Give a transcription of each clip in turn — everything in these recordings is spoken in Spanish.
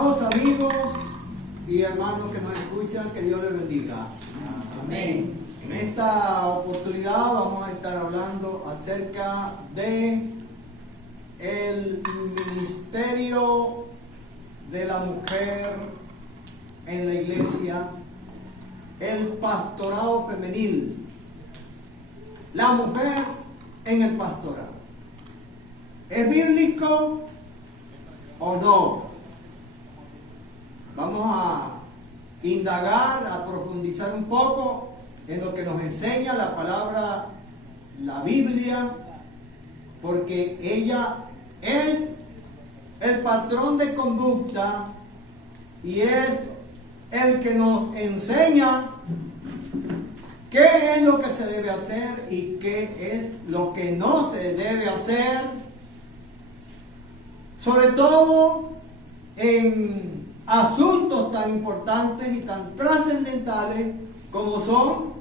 Amados amigos y hermanos que nos escuchan, que Dios les bendiga. Amén. En esta oportunidad vamos a estar hablando acerca de el ministerio de la mujer en la iglesia, el pastorado femenil, la mujer en el pastorado. ¿Es bíblico o no? Vamos a indagar, a profundizar un poco en lo que nos enseña la palabra, la Biblia, porque ella es el patrón de conducta y es el que nos enseña qué es lo que se debe hacer y qué es lo que no se debe hacer, sobre todo en asuntos tan importantes y tan trascendentales como son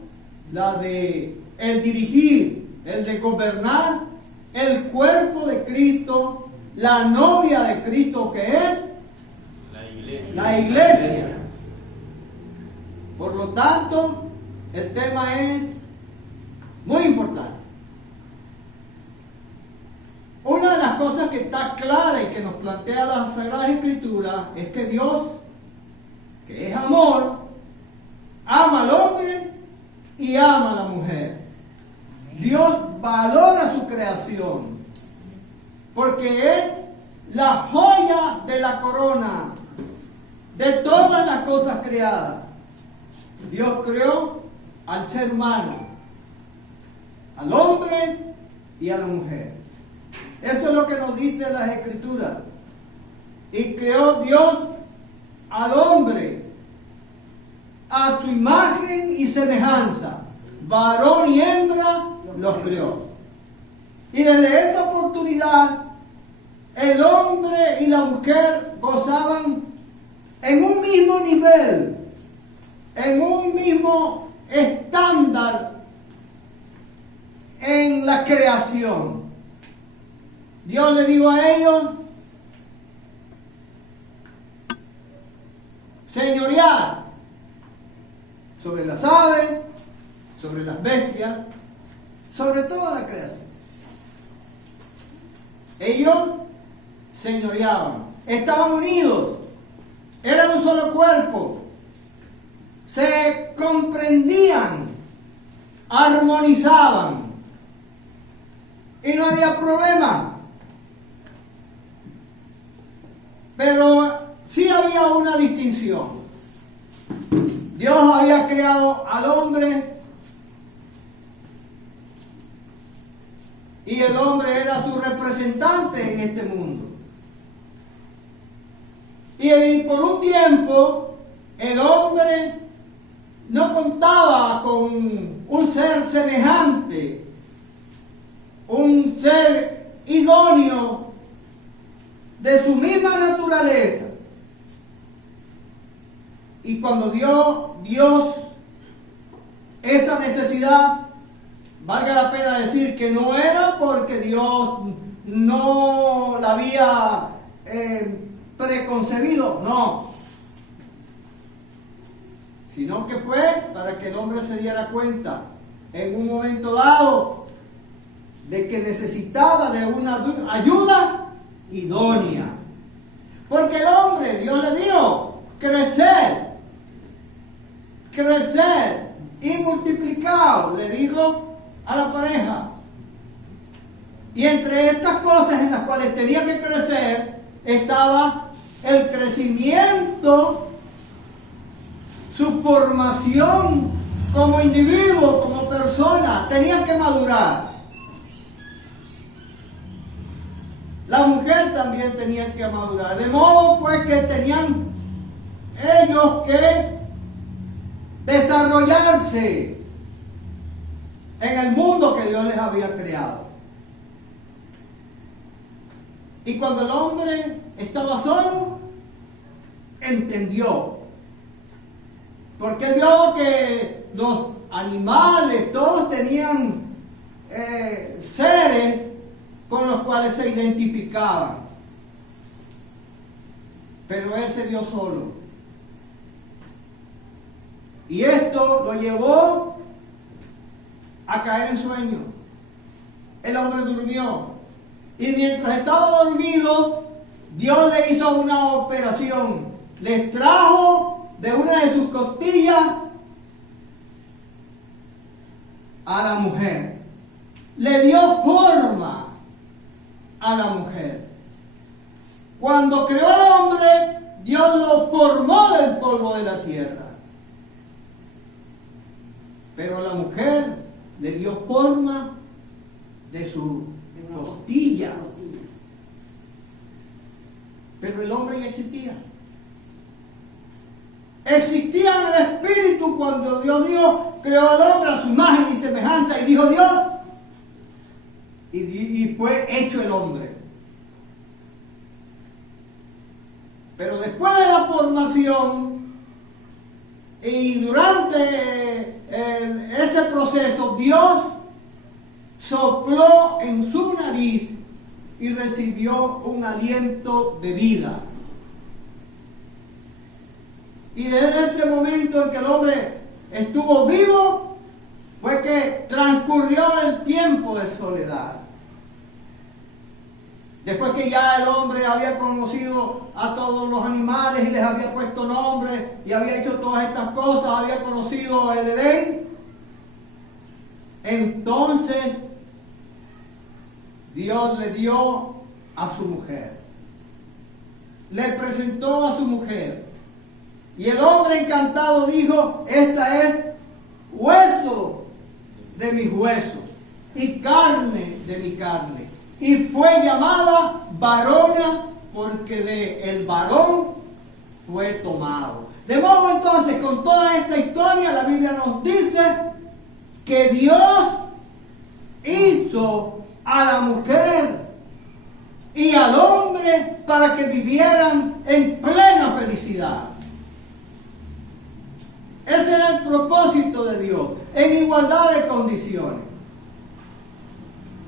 la de el dirigir, el de gobernar el cuerpo de Cristo, la novia de Cristo que es la iglesia. Por lo tanto, el tema es muy importante. Una de las cosas que está clara y que nos plantea la Sagrada Escritura es que Dios, que es amor, ama al hombre y ama a la mujer. Dios valora su creación porque es la joya de la corona de todas las cosas creadas. Dios creó al ser humano, al hombre y a la mujer. Esto es lo que nos dice las Escrituras. Y creó Dios al hombre a su imagen y semejanza. Varón y hembra los creó. Y desde esta oportunidad, el hombre y la mujer gozaban en un mismo nivel, en un mismo estándar en la creación. Dios le dijo a ellos: señorear sobre las aves, sobre las bestias, sobre toda la creación. Ellos señoreaban, estaban unidos, eran un solo cuerpo, se comprendían, armonizaban y no había problema. Pero sí había una distinción. Dios había creado al hombre y el hombre era su representante en este mundo. Y por un tiempo el hombre no contaba con un ser semejante, un ser idóneo de su misma naturaleza. Y cuando dio Dios esa necesidad, valga la pena decir que no era porque Dios no la había preconcebido, no, sino que fue para que el hombre se diera cuenta en un momento dado de que necesitaba de una ayuda idónea. Porque el hombre, Dios le dio crecer y multiplicar, le dijo a la pareja. Y entre estas cosas en las cuales tenía que crecer estaba el crecimiento, su formación como individuo, como persona. Tenían que madurar. La mujer también tenía que madurar. De modo pues que tenían ellos que desarrollarse en el mundo que Dios les había creado. Y cuando el hombre estaba solo, entendió. Porque vio que los animales, todos tenían seres con los cuales se identificaban. pero él se dio solo. Y esto lo llevó a caer en sueño. El hombre durmió. Y mientras estaba dormido, Dios le hizo una operación. Le extrajo de una de sus costillas a la mujer. Le dio forma a la mujer. Cuando creó al hombre, Dios lo formó del polvo de la tierra. Pero a la mujer le dio forma de su costilla. Pero el hombre ya existía. Existía en el espíritu cuando Dios creó al hombre a su imagen y semejanza, y dijo Dios, y fue hecho el hombre. Pero después de la formación y durante ese proceso, Dios sopló en su nariz y recibió un aliento de vida. Y desde ese momento en que el hombre estuvo vivo, fue que transcurrió el tiempo de soledad. Después que ya el hombre había conocido a todos los animales y les había puesto nombre y había hecho todas estas cosas, había conocido el Edén, entonces Dios le dio a su mujer. Le presentó a su mujer. Y el hombre encantado dijo, esta es hueso de mis huesos y carne de mi carne. Y fue llamada varona porque de el varón fue tomado. De modo entonces, con toda esta historia, la Biblia nos dice que Dios hizo a la mujer y al hombre para que vivieran en plena felicidad. Ese era el propósito de Dios, en igualdad de condiciones.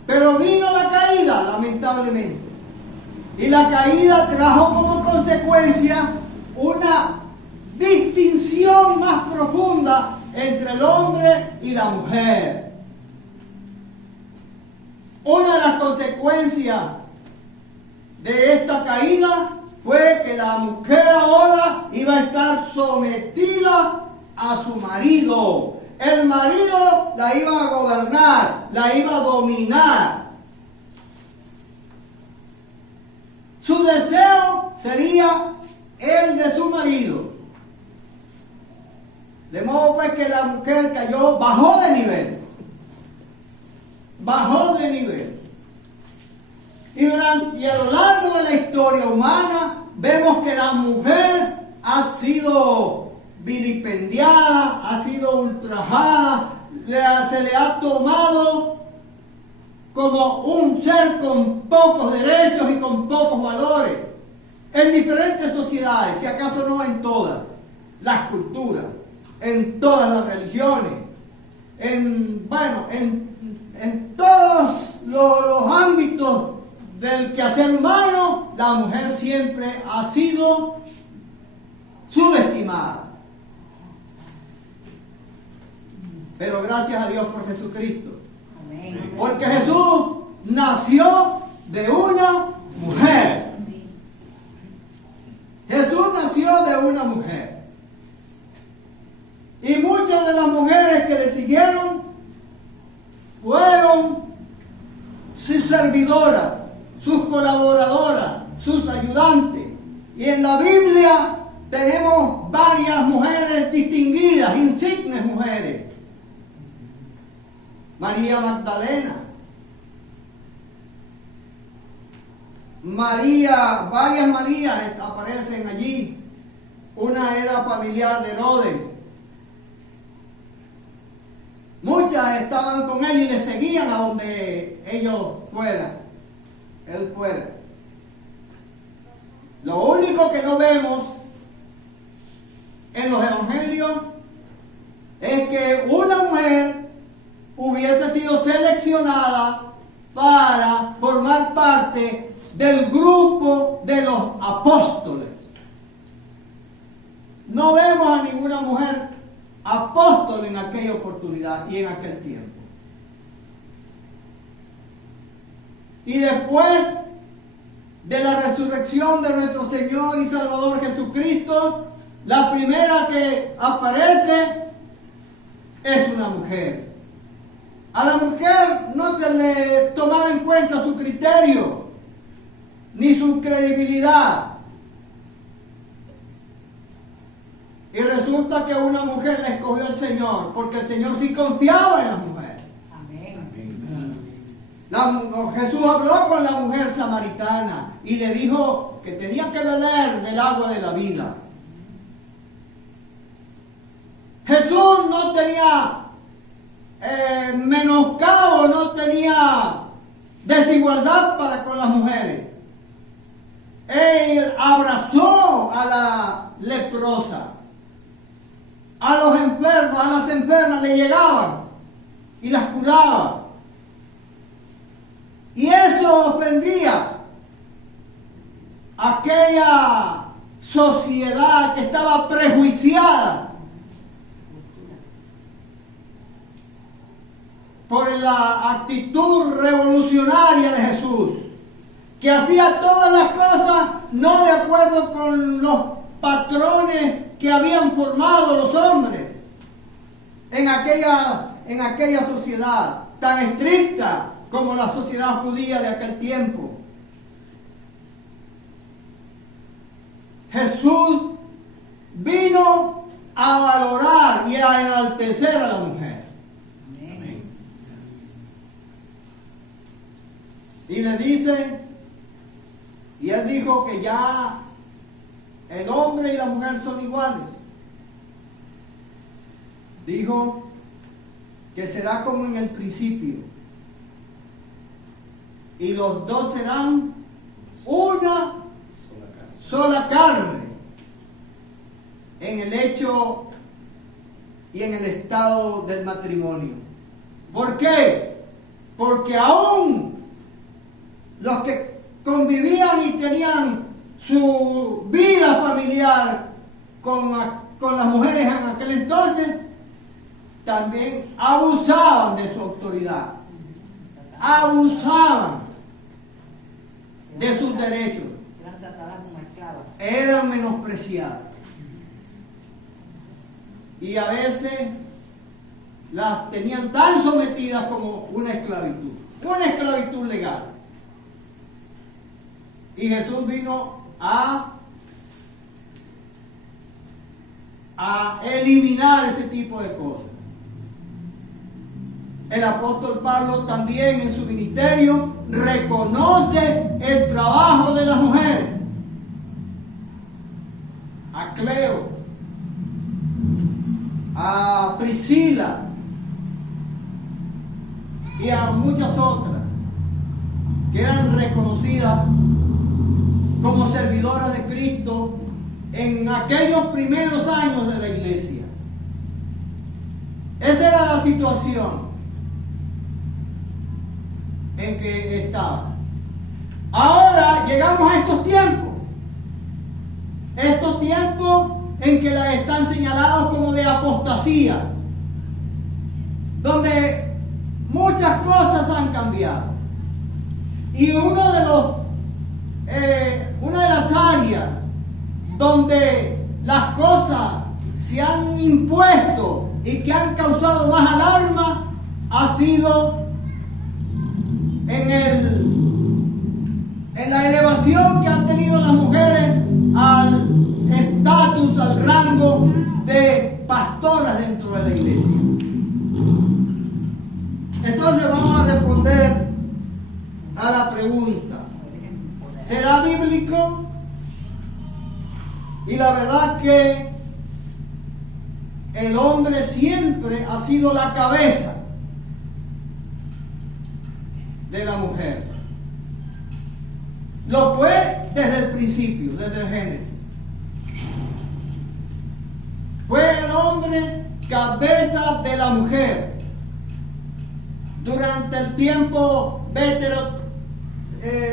Pero vino la caída, lamentablemente. Y la caída trajo como consecuencia una distinción más profunda entre el hombre y la mujer. Una de las consecuencias de esta caída fue que la mujer ahora iba a estar sometida a su marido. El marido la iba a gobernar, la iba a dominar. Su deseo sería el de su marido. De modo pues que la mujer cayó, bajó de nivel. Bajó de nivel. Y a lo largo de la historia humana vemos que la mujer ha sido vilipendiada, ha sido ultrajada, se le ha tomado como un ser con pocos derechos y con pocos valores en diferentes sociedades, si acaso no en todas las culturas, en todas las religiones, en todos los ámbitos del quehacer humano. La mujer siempre ha sido subestimada. Pero gracias a Dios por Jesucristo. Amén. Porque Jesús nació de una mujer. Jesús nació de una mujer. Y muchas de las mujeres que le siguieron fueron sus servidoras, sus colaboradoras, sus ayudantes. Y en la Biblia tenemos varias mujeres distinguidas, insignes mujeres. María Magdalena, varias Marías aparecen allí. Una era familiar de Herodes. Muchas estaban con él y le seguían a donde ellos fueran, él fuera. Lo único que no vemos en los evangelios es que una mujer hubiese sido seleccionada para formar parte del grupo de los apóstoles. no vemos a ninguna mujer apóstol en aquella oportunidad y en aquel tiempo. Y después de la resurrección de nuestro Señor y Salvador Jesucristo, la primera que aparece es una mujer. A la mujer no se le tomaba en cuenta su criterio ni su credibilidad. Y resulta que una mujer la escogió el Señor, porque el Señor sí confiaba en la mujer. Jesús habló con la mujer samaritana y le dijo que tenía que beber del agua de la vida. Jesús no tenía menoscabo, no tenía desigualdad para con las mujeres. Él abrazó a la leprosa, a los enfermos, a las enfermas le llegaban y las curaba. Y eso ofendía a aquella sociedad que estaba prejuiciada por la actitud revolucionaria de Jesús, que hacía todas las cosas no de acuerdo con los patrones que habían formado los hombres en aquella sociedad tan estricta como la sociedad judía de aquel tiempo. Jesús vino a valorar y a enaltecer a la mujer. Amén. Y le dice, y él dijo que ya el hombre y la mujer son iguales. Dijo que será como en el principio. Y los dos serán una sola carne en el hecho y en el estado del matrimonio. ¿Por qué? Porque aún los que convivían y tenían su vida familiar con las mujeres en aquel entonces, también abusaban de su autoridad, abusaban de sus derechos, eran menospreciadas y a veces las tenían tan sometidas como una esclavitud legal. Y Jesús vino a eliminar ese tipo de cosas. El apóstol Pablo también en su ministerio reconoce el trabajo de las mujeres. A Cleo, a Priscila y a muchas otras que eran reconocidas como servidoras de Cristo en aquellos primeros años de la iglesia. Esa era la situación en que estaba. Ahora llegamos a estos tiempos en que las están señalados como de apostasía, donde muchas cosas han cambiado. Y una de las áreas donde las cosas se han impuesto y que han causado más alarma ha sido en la elevación que han tenido las mujeres al estatus, al rango de pastoras dentro de la iglesia. Entonces vamos a responder a la pregunta: ¿será bíblico? Y la verdad que el hombre siempre ha sido la cabeza de la mujer. Lo fue desde el principio, desde el Génesis. Fue el hombre cabeza de la mujer. Durante el tiempo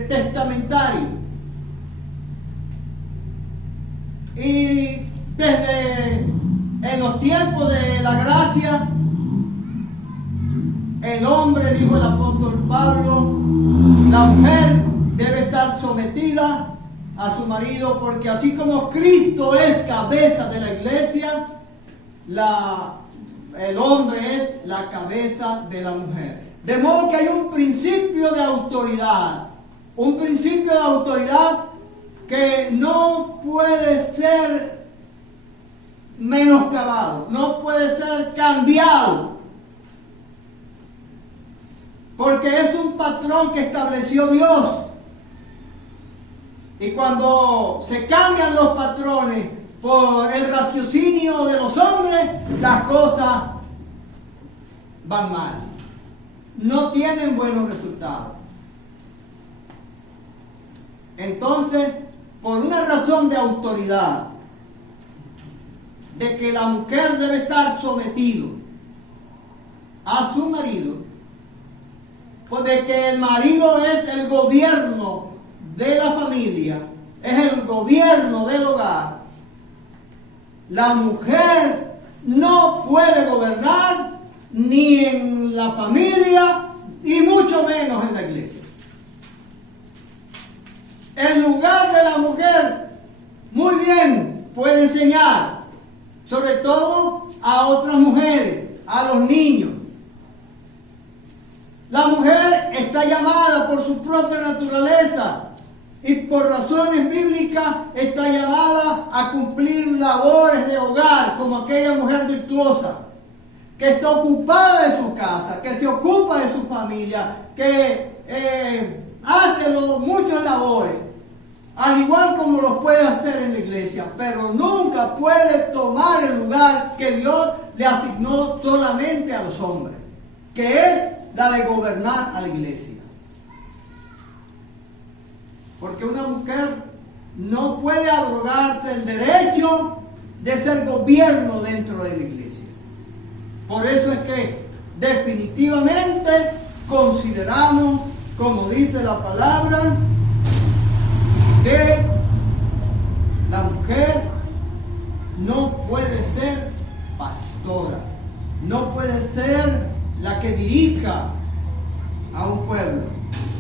testamentario. Y desde los tiempos de la gracia, el hombre, dijo el apóstol Pablo, la mujer debe estar sometida a su marido, porque así como Cristo es cabeza de la iglesia, el hombre es la cabeza de la mujer. De modo que hay un principio de autoridad que no puede ser menoscabado, no puede ser cambiado, porque es un patrón que estableció Dios. Y cuando se cambian los patrones por el raciocinio de los hombres, las cosas van mal, no tienen buenos resultados. Entonces, por una razón de autoridad, de que la mujer debe estar sometido a su marido, pues de que el marido es el gobierno de la familia, es el gobierno del hogar, la mujer no puede gobernar ni en la familia y mucho menos en la iglesia. El lugar de la mujer, muy bien, puede enseñar, sobre todo a otras mujeres, a los niños. La mujer está llamada por su propia naturaleza y por razones bíblicas está llamada a cumplir labores de hogar, como aquella mujer virtuosa que está ocupada de su casa, que se ocupa de su familia, que hace muchas labores, al igual como lo puede hacer en la iglesia, pero nunca puede tomar el lugar que Dios le asignó solamente a los hombres, que es la de gobernar a la iglesia. Porque una mujer no puede abrogarse el derecho de ser gobierno dentro de la iglesia. Por eso es que definitivamente consideramos, como dice la palabra, que la mujer no puede ser pastora, no puede ser la que dirija a un pueblo,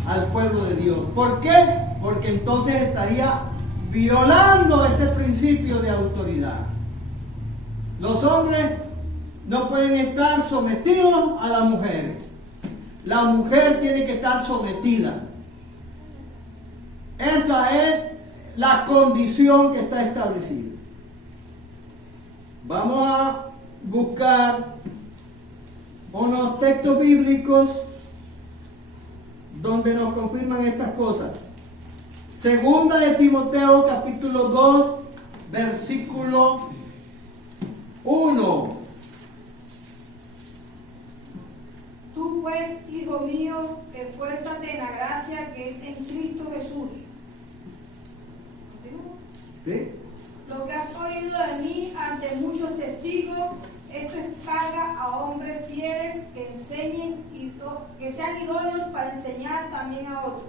al pueblo de Dios. ¿Por qué? Porque entonces estaría violando ese principio de autoridad. Los hombres no pueden estar sometidos a las mujeres. La mujer tiene que estar sometida. Esa es la condición que está establecida. Vamos a buscar unos textos bíblicos donde nos confirman estas cosas. Segunda de Timoteo, capítulo 2, versículo 1. Tú pues, hijo mío, esfuérzate en la gracia que es en Cristo Jesús. ¿Sí? Lo que has oído de mí ante muchos testigos, esto encarga a hombres fieles que enseñen y que sean idóneos para enseñar también a otros.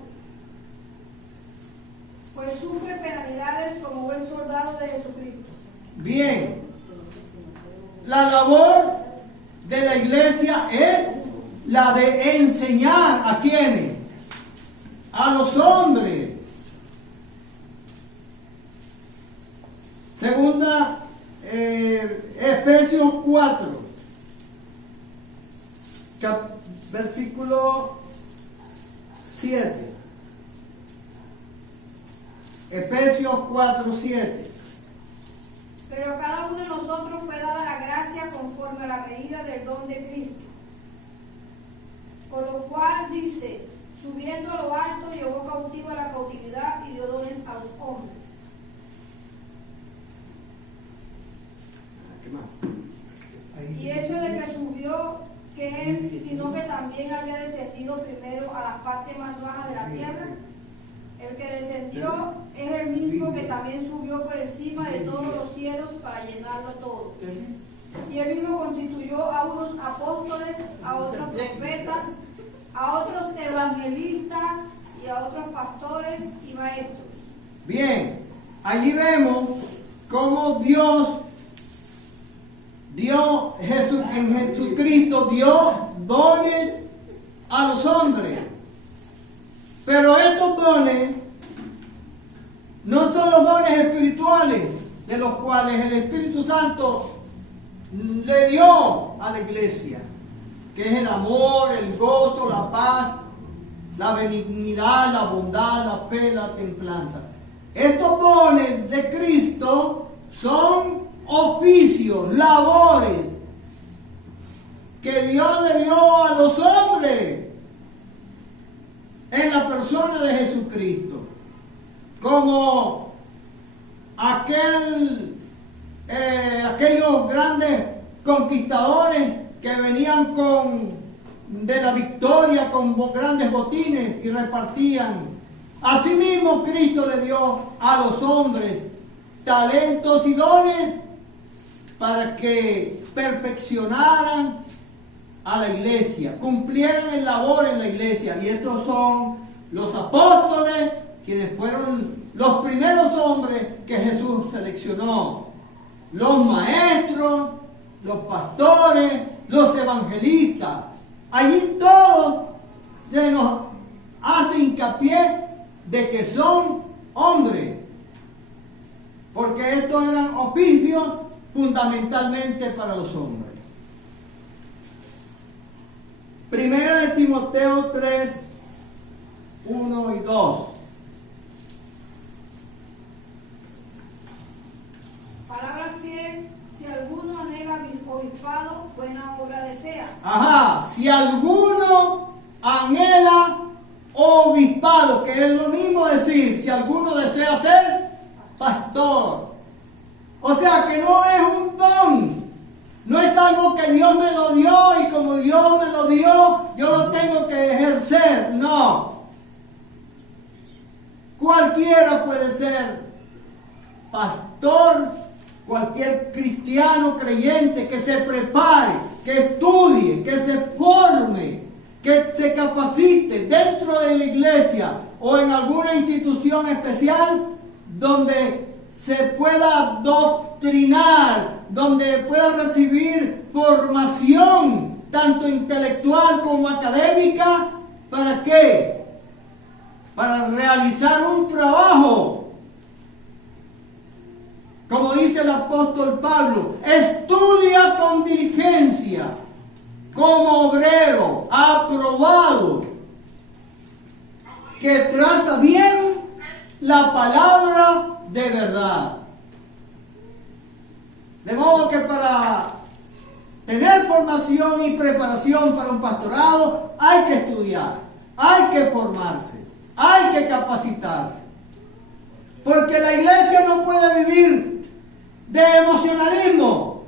Pues sufre penalidades como buen soldado de Jesucristo. Bien. La labor de la iglesia es la de enseñar a quienes, a los hombres. Segunda, Efesios 4, versículo 7. Efesios 4, 7. Pero a cada uno de nosotros fue dada la gracia conforme a la medida del don de Cristo. Por lo cual dice, subiendo a lo alto, llevó cautiva la cautividad y dio dones a los hombres. ¿Qué más? Y eso de que subió, que es, sino que también había descendido primero a la parte más baja de la tierra. El que descendió es el mismo que también subió por encima de todos los cielos para llenarlo todo. Y él mismo constituyó a unos apóstoles, a otros profetas, a otros evangelistas y a otros pastores y maestros. Bien, allí vemos cómo Dios en Jesucristo dio dones a los hombres. Pero estos dones no son los dones espirituales de los cuales el Espíritu Santo le dio a la iglesia, que es el amor, el gozo, la paz, la benignidad, la bondad, la fe, la templanza. Estos dones de Cristo son oficios, labores que Dios le dio a los hombres en la persona de Jesucristo, como aquellos grandes conquistadores que venían de la victoria con grandes botines y repartían. Asimismo, Cristo le dio a los hombres talentos y dones para que perfeccionaran a la iglesia, cumplieran el labor en la iglesia. Y estos son los apóstoles, quienes fueron los primeros hombres que Jesús seleccionó. Los maestros, los pastores, los evangelistas. Allí todos se nos hace hincapié de que son hombres, porque estos eran oficios fundamentalmente para los hombres. Primera de Timoteo 3, 1 y 2. Palabra fiel, si alguno anhela obispado, buena obra desea. Ajá, si alguno anhela obispado, que es lo mismo decir, si alguno desea ser pastor. O sea que no es un don, no es algo que Dios me lo dio y como Dios me lo dio, yo lo tengo que ejercer. No. Cualquiera puede ser pastor, cualquier cristiano creyente que se prepare, que estudie, que se forme, que se capacite dentro de la iglesia o en alguna institución especial donde se pueda doctrinar, donde pueda recibir formación tanto intelectual como académica. ¿Para qué? Para realizar un trabajo. Como dice el apóstol Pablo, estudia con diligencia, como obrero aprobado, que traza bien la palabra de verdad. De modo que para tener formación y preparación para un pastorado hay que estudiar, hay que formarse, hay que capacitarse. Porque la iglesia no puede vivir de emocionalismo.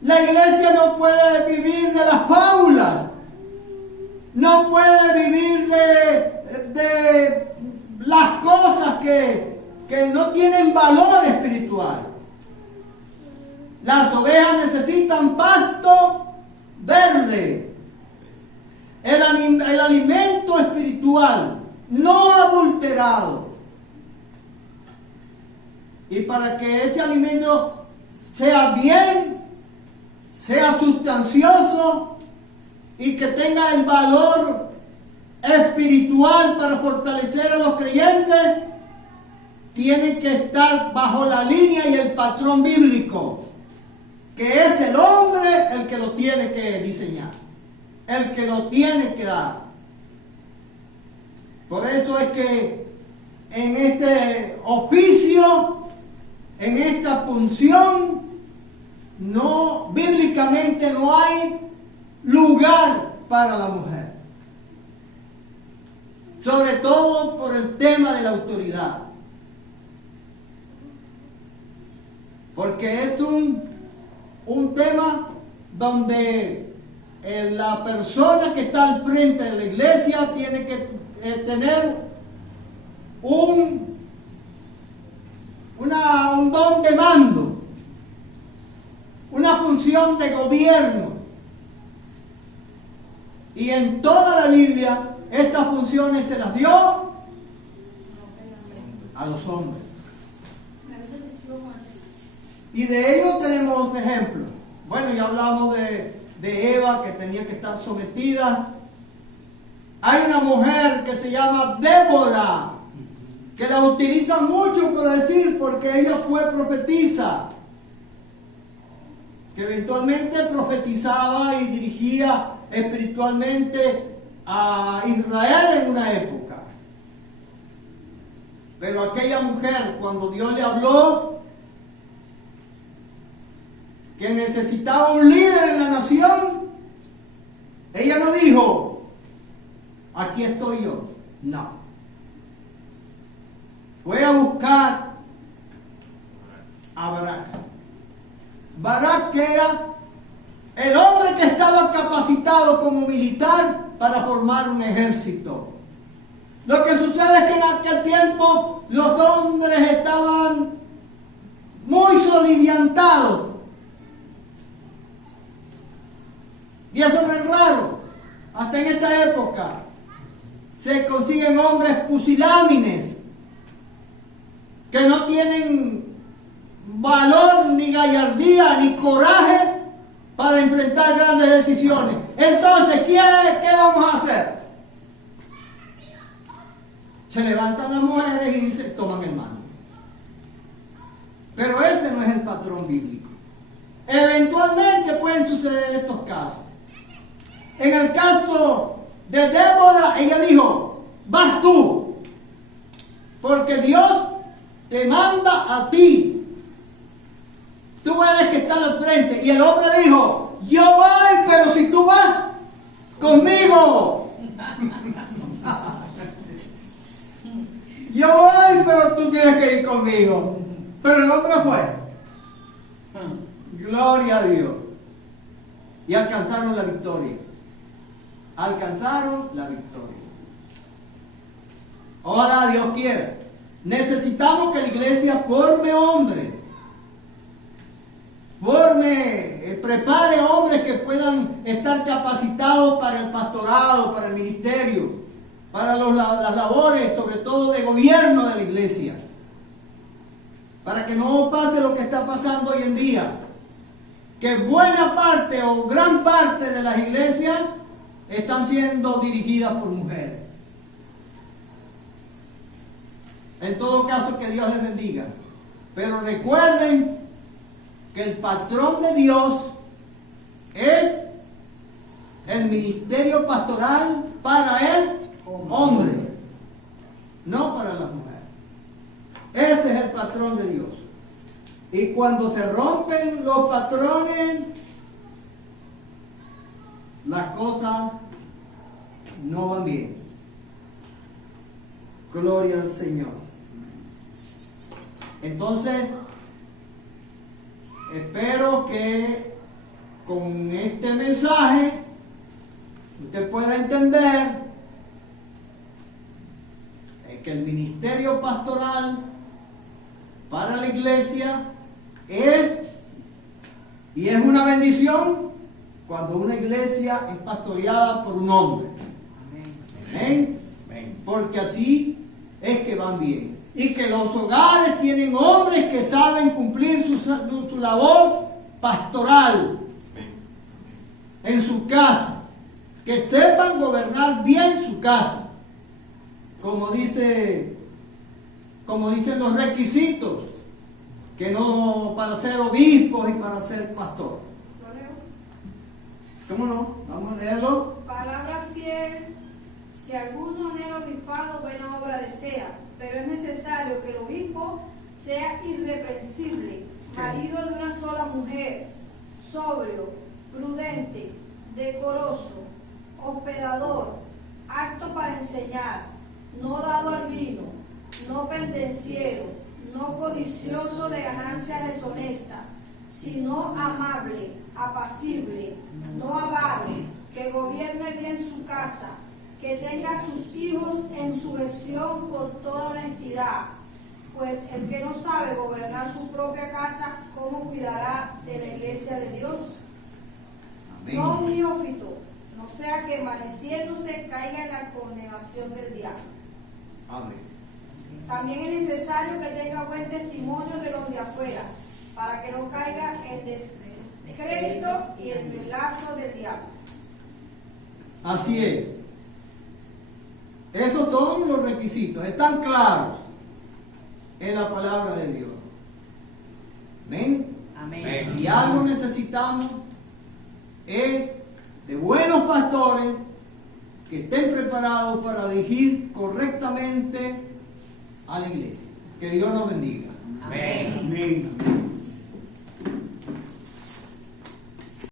La iglesia no puede vivir de las fábulas. No puede vivir de las cosas que no tienen valor espiritual. Las ovejas necesitan pasto verde. El alimento espiritual, no adulterado. Y para que ese alimento sea bien, sea sustancioso y que tenga el valor espiritual para fortalecer a los creyentes, tienen que estar bajo la línea y el patrón bíblico, que es el hombre el que lo tiene que diseñar, el que lo tiene que dar. Por eso es que en este oficio, en esta función, no, bíblicamente no hay lugar para la mujer. Sobre todo por el tema de la autoridad. Porque es un tema donde la persona que está al frente de la iglesia tiene que tener un don de mando, una función de gobierno. Y en toda la Biblia estas funciones se las dio a los hombres. Y de ello tenemos ejemplos. Bueno, ya hablamos de Eva, que tenía que estar sometida. Hay una mujer que se llama Débora, que la utilizan mucho por decir, porque ella fue profetisa, que eventualmente profetizaba y dirigía espiritualmente a Israel en una época. Pero aquella mujer, cuando Dios le habló que necesitaba un líder en la nación, ella no dijo, aquí estoy yo. No. Fue a buscar a Barak. Barak, que era el hombre que estaba capacitado como militar para formar un ejército. Lo que sucede es que en aquel tiempo los hombres estaban muy soliviantados. Y eso no es raro. Hasta en esta época se consiguen hombres pusilánimes que no tienen valor, ni gallardía, ni coraje para enfrentar grandes decisiones. Entonces, ¿qué vamos a hacer? Se levantan las mujeres y dicen, toman el mando. Pero este no es el patrón bíblico. Eventualmente pueden suceder estos casos. En el caso de Débora, ella dijo, vas tú, porque Dios te manda a ti. Tú eres que está al frente. Y el hombre dijo, yo voy, pero si tú vas conmigo. Yo voy, pero tú tienes que ir conmigo. Pero el hombre fue. Gloria a Dios. Y alcanzaron la victoria. Alcanzaron la victoria. Ojalá Dios quiera. Necesitamos que la iglesia forme hombres. Prepare hombres que puedan estar capacitados para el pastorado, para el ministerio, para las labores, sobre todo de gobierno de la iglesia. Para que no pase lo que está pasando hoy en día. Que buena parte o gran parte de las iglesias están siendo dirigidas por mujeres. En todo caso, que Dios les bendiga. Pero recuerden que el patrón de Dios es el ministerio pastoral para el hombre, no para la mujer. Ese es el patrón de Dios. Y cuando se rompen los patrones, las cosas no van bien. Gloria al Señor. Entonces, espero que con este mensaje usted pueda entender que el ministerio pastoral para la iglesia es una bendición cuando una iglesia es pastoreada por un hombre. Amén. Porque así es que van bien. Y que los hogares tienen hombres que saben cumplir su labor pastoral en su casa. Que sepan gobernar bien su casa. Como dicen los requisitos. Que no para ser obispos y para ser pastor. ¿Lo leo? ¿Cómo no? Vamos a leerlo. Palabra fiel. Si alguno anhela obispado, buena obra desea, pero es necesario que el obispo sea irreprensible, marido de una sola mujer, sobrio, prudente, decoroso, hospedador, apto para enseñar, no dado al vino, no pendenciero, no codicioso de ganancias deshonestas, sino amable, apacible, no avaro, que gobierne bien su casa, que tenga a sus hijos en sujeción con toda honestidad, pues el que no sabe gobernar su propia casa, ¿cómo cuidará de la iglesia de Dios? Amén. No un neófito, no sea que amaneciéndose caiga en la condenación del diablo. Amén. También es necesario que tenga buen testimonio de los de afuera, para que no caiga en descrédito y el lazo del diablo. Así es. Esos son los requisitos, están claros en la palabra de Dios. ¿Ven? Amén. Si algo necesitamos es de buenos pastores que estén preparados para dirigir correctamente a la iglesia. Que Dios nos bendiga. Amén. Amén.